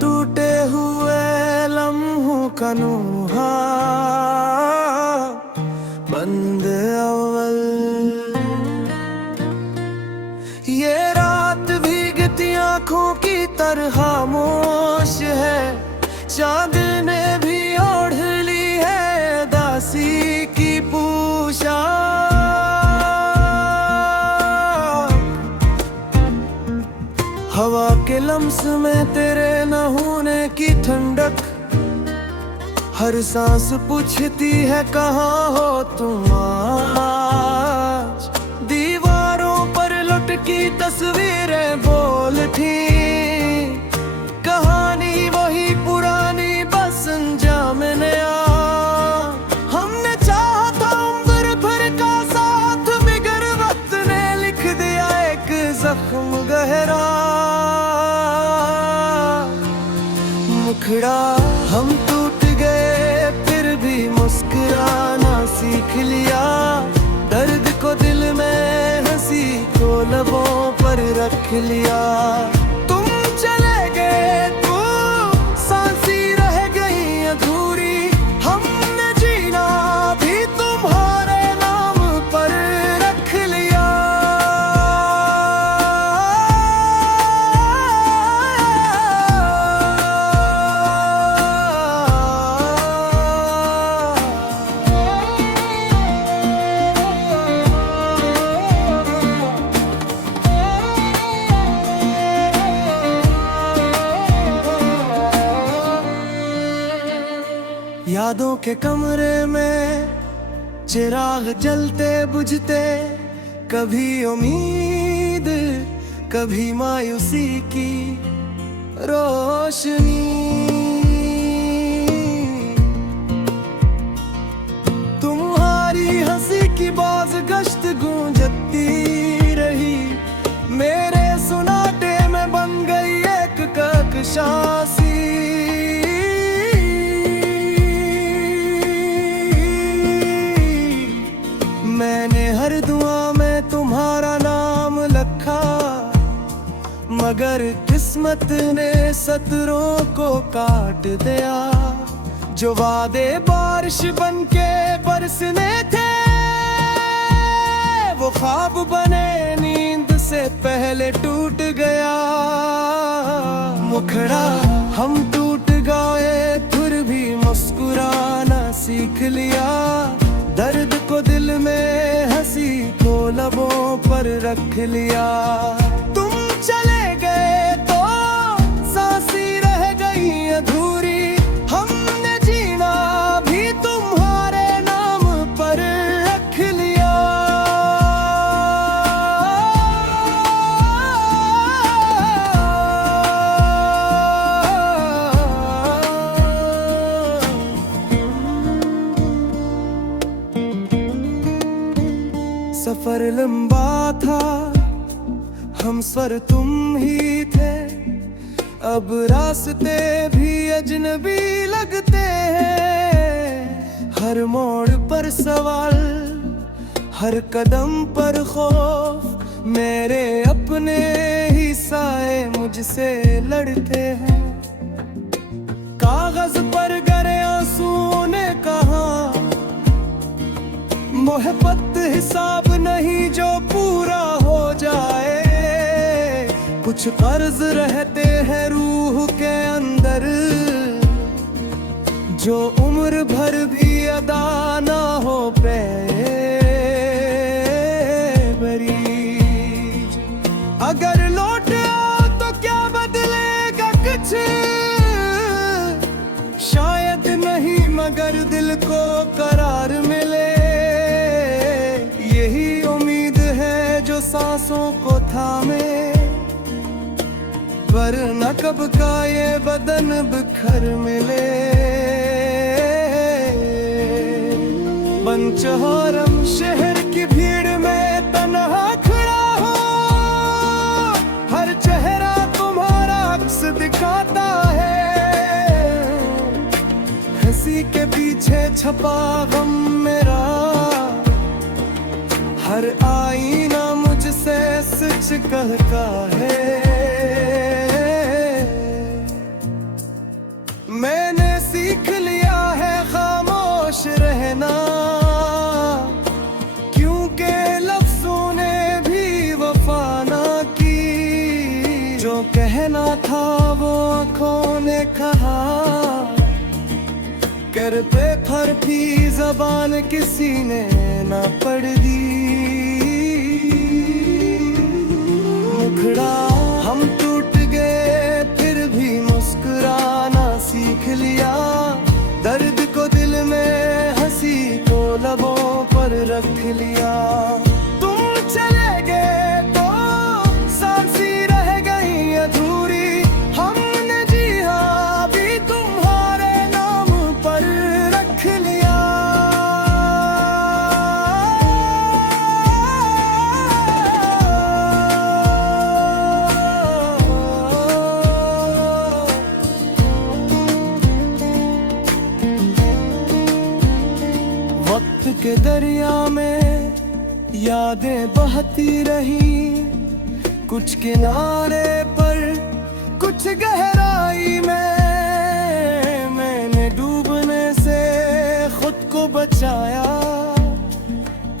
टूटे हुए लम्हों का नूहा बंद अव्वल। ये रात भीगती आँखों की तरह खामोश है, चांद ने भी ओढ़ ली है दासी की पोशाक। हवा के लम्स में तेरे न होने की ठंडक, हर सांस पूछती है कहाँ हो तुम आज। दीवारों पर लुटकी तस्वीरें बोलती, कहानी वही पुरानी बस अंजाम नया। हमने चाहा था उम्र भर का साथ, मगर वक्त ने लिख दिया एक जख्म गहरा। मुखड़ा हम टूट गए फिर भी मुस्कुराना सीख लिया। दर्द को दिल में हंसी को लबों पर रख लिया। तुम चले गए तो सांसी रह गई अधूरी, हमने जीना भी तुम्हारे नाम पर रख लिया। यादों के कमरे में चिराग जलते बुझते, कभी उम्मीद कभी मायूसी की रोशनी। तुम्हारी हंसी की बाज गश्त गूंजती रही, मेरे सुनाटे में बन गई एक ककशासी। मैंने हर दुआ में तुम्हारा नाम लिखा, मगर किस्मत ने सतरों को काट दिया। जो वादे बारिश बनके बरसने थे, वो ख्वाब बने नींद से पहले टूट गया। मुखड़ा हम टूट गए फिर भी मुस्कुराना सीख लिया। दर्द को दिल में हंसी को लबों पर रख लिया। तुम चले गए तो सांसी रह गई अधूरी, हमने जीना भी तुम्हारे नाम पर रख लिया। सफर लंबा था, हम स्वर तुम ही थे, अब रास्ते भी अजनबी लगते हैं। हर मोड़ पर सवाल, हर कदम पर खौफ, मेरे अपने ही साए मुझसे लड़ते हैं। कागज पर गरे आंसुओं ने कहा, मोहब्बत हिसाब नहीं जो पूरा हो जाए। कुछ कर्ज रहते हैं रूह के अंदर, जो उम्र भर भी अदा ना हो पे बरीज। अगर लौट आओ तो क्या बदलेगा कुछ, शायद नहीं मगर दिल को करार मिले। जो सांसों को थामे, वरना कब का ये बदन बिखर मिले। पंचहरम शहर की भीड़ में तन्हा खड़ा हो, हर चेहरा तुम्हारा अक्स दिखाता है। हंसी के पीछे छपा गम मेरा, हर आईना मुझसे सच कहता है। कर पे फरती जबान किसी ने ना पढ़ दी। मुखड़ा हम टूट गए फिर भी मुस्कुराना सीख लिया। दर्द को दिल में हंसी को लबों पर रख लिया। तुम चले गए तो सांसी रह गई अधूरी। हमने जिया भी तुम्हारे नाम पर रख लिया। वक्त के दरिया में यादें बहती रही, कुछ किनारे पर कुछ गहराई में। मैंने डूबने से खुद को बचाया,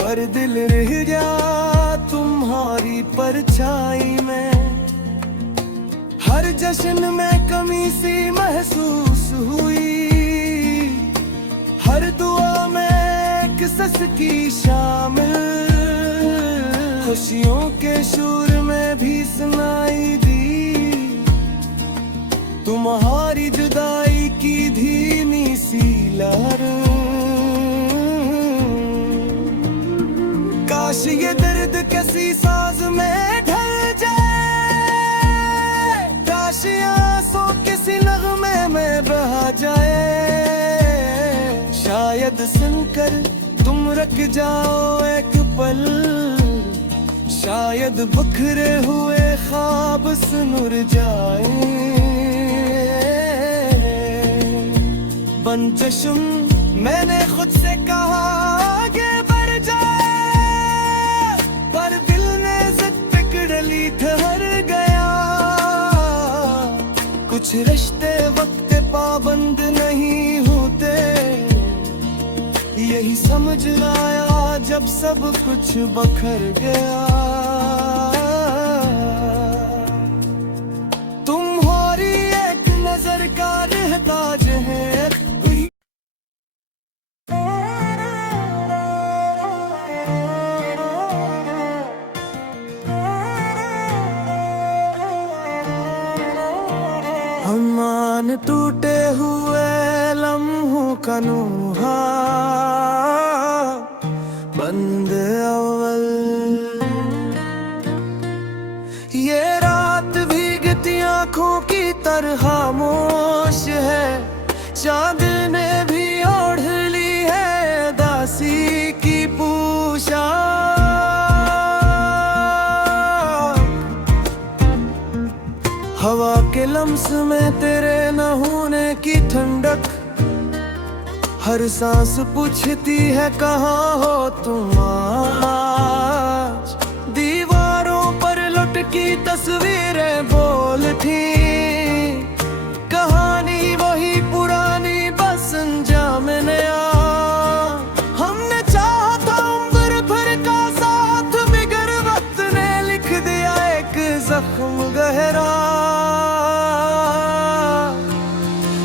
पर दिल रह गया तुम्हारी परछाई में। हर जश्न में कमी सी महसूस हुई, हर दुआ में किसस की शामिल। खुशियों के शूर में भी सुनाई दी तुम्हारी जुदाई की धीमी सी लहर। काश ये दर्द किसी साज में ढल जाए, काश आंसू किसी नगमे में बहा जाए। शायद सुनकर तुम रख जाओ एक पल, शायद बिखरे हुए ख्वाब सुनुर जाए। बन चश्म मैंने खुद से कहा आगे बढ़ जाए, पर दिल ने जिद पकड़ ली ठहर गया। कुछ रिश्ते वक्त पाबंद नहीं होते, यही समझ आया जब सब कुछ बखर गया। तुम्हारी एक नजर का रहताज है। अमान टूटे हुए लम्हों का नूहा, बंद अव्वल। ये रात भीगती आँखों की तरह खामोश है, चांद ने भी ओढ़ ली है दासी की पोशाक। हवा के लम्स में तेरे न होने की ठंडक, हर सांस पूछती है कहाँ हो तुम आज। दीवारों पर लुटकी तस्वीरें बोलती, कहानी वही पुरानी बस अंजाम नया। हमने चाहा था उम्र भर का साथ, बिगर वक्त ने लिख दिया एक जख्म गहरा।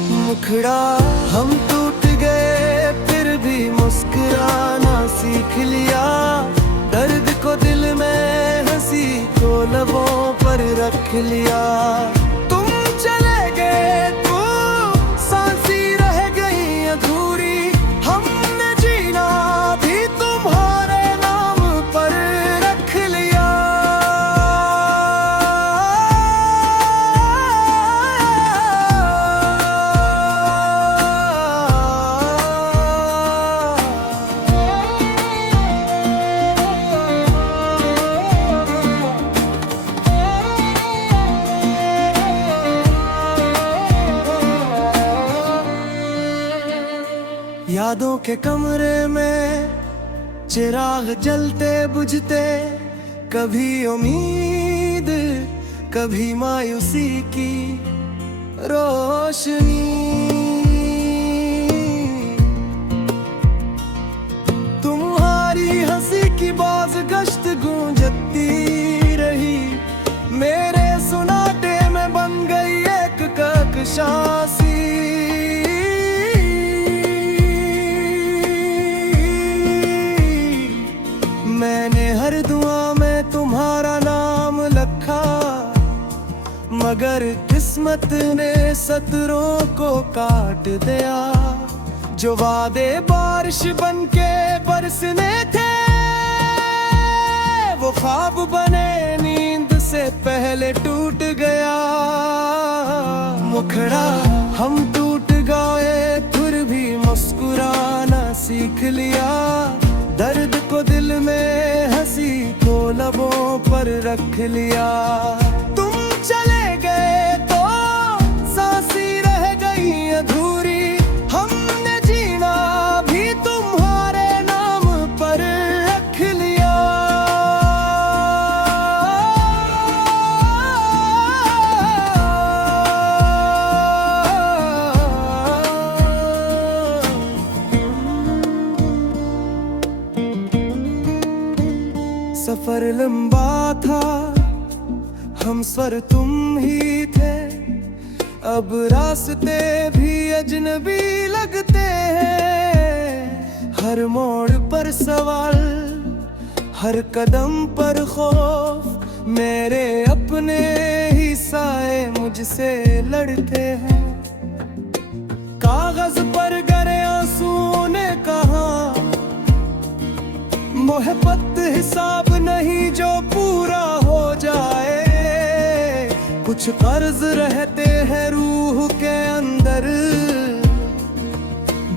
मुखड़ा हम टूट गए फिर भी मुस्कुराना सीख लिया। दर्द को दिल में हंसी को लबों पर रख लिया। तुम चले गए तो सांसी रह गई अधूरी। हमने जीना भी तुम्हारे नाम पर रख लिया। यादों के कमरे में चिराग जलते बुझते, कभी उम्मीद कभी मायूसी की रोशनी। तुम्हारी हंसी की बाज गश्त गूंजती रही, मेरे सुनाटे में बन गई एक ककशासी। किस्मत ने सतरों को काट दिया। जो वादे बारिश बनके बरसने थे, वो ख्वाब बने नींद से पहले टूट गया। मुखड़ा हम टूट गए फिर भी मुस्कुराना सीख लिया। दर्द को दिल में, हंसी को लबों पर रख लिया। तुम चले गए तो सांसी रह गई अधूरी। हमने जीना भी तुम्हारे नाम पर रख लिया। सफर लंबा था, हम स्वर तुम ही थे। अब रास्ते भी अजनबी लगते हैं। हर मोड़ पर सवाल, हर कदम पर खौफ। मेरे अपने ही साए मुझसे लड़ते हैं। कागज पर गरे आंसुओं ने कहा, मोहब्बत हिसाब नहीं जो पूरा हो जाए। कुछ कर्ज रहते हैं रूह के अंदर,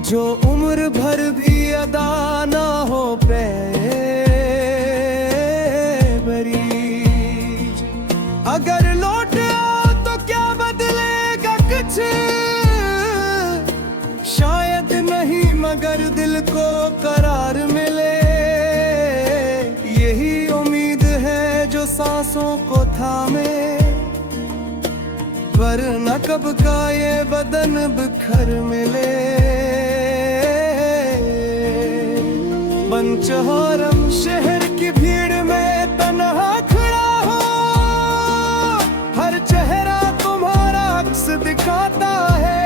जो उम्र भर भी अदा ना हो पे बरीज। अगर लौट आओ तो क्या बदलेगा कुछ, शायद नहीं मगर दिल को करार मिले। यही उम्मीद है जो सांसों को थामे, वरना कब का ये बदन बिखर मिले। पंचहरम शहर की भीड़ में तन्हा खड़ा हो, हर चेहरा तुम्हारा अक्स दिखाता है।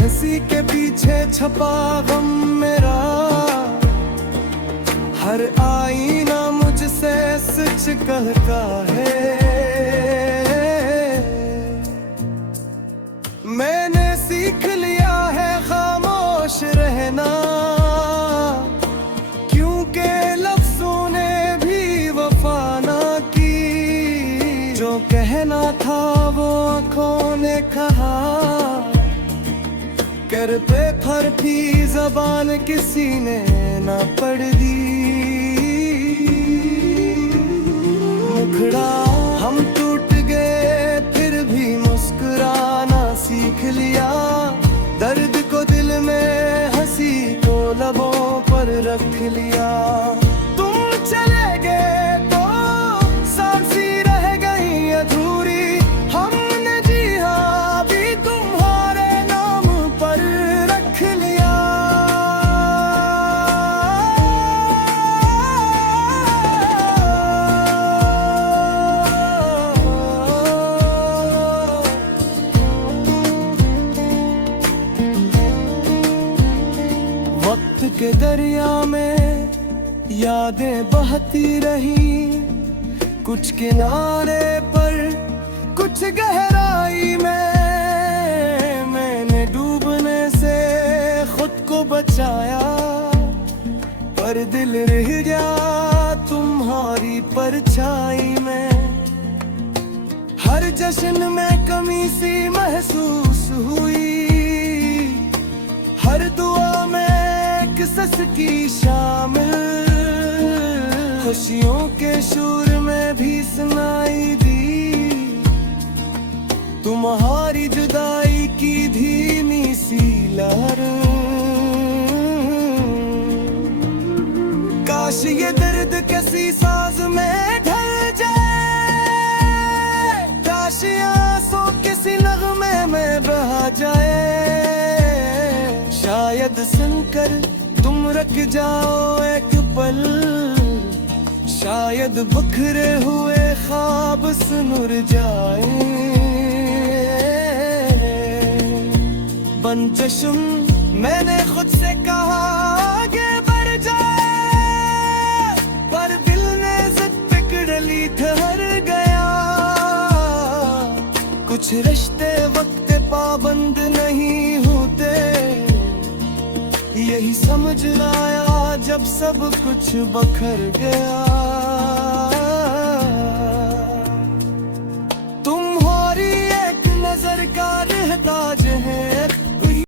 हंसी के पीछे छपा गम मेरा, हर आईना मुझसे सच कहता है। मैंने सीख लिया है खामोश रहना, क्योंकि लफ्जों ने भी वफा ना की। जो कहना था वो आँखों ने कहा, कर पे फरती जबान किसी ने ना पढ़ दी। मुखड़ा हम टूट गए फिर भी मुस्कुराना सीख लिया। दर्द को दिल में, हंसी को लबों पर रख लिया। तुम चले गए तो सांसी रह गई अधूरी। हमने जिया भी तुम्हारे नाम पर रख लिया। वक्त के दरिया में यादें बहती रही, कुछ किनारे पर कुछ गहराई में। मैंने डूबने से खुद को बचाया, पर दिल रह गया तुम्हारी परछाई में। हर जश्न में कमी सी महसूस हुई, हर दुआ में किसस की शामिल। खुशियों के शूर में भी सुनाई दी तुम्हारी जुदाई की धीमी सी लहर। काश ये दर्द किसी साज में ढल जाए, काश आंसू किसी नगमे में बहा जाए। शायद सुनकर तुम रख जाओ एक पल, शायद बिखरे हुए ख्वाब सुनुर जाए। बन जश्न मैंने खुद से कहा आगे बढ़ जाए, पर दिल ने जिद पे ली ठहर गया। कुछ रिश्ते वक्त के पाबंद नहीं होते, यही समझ आया जब सब कुछ बखर गया।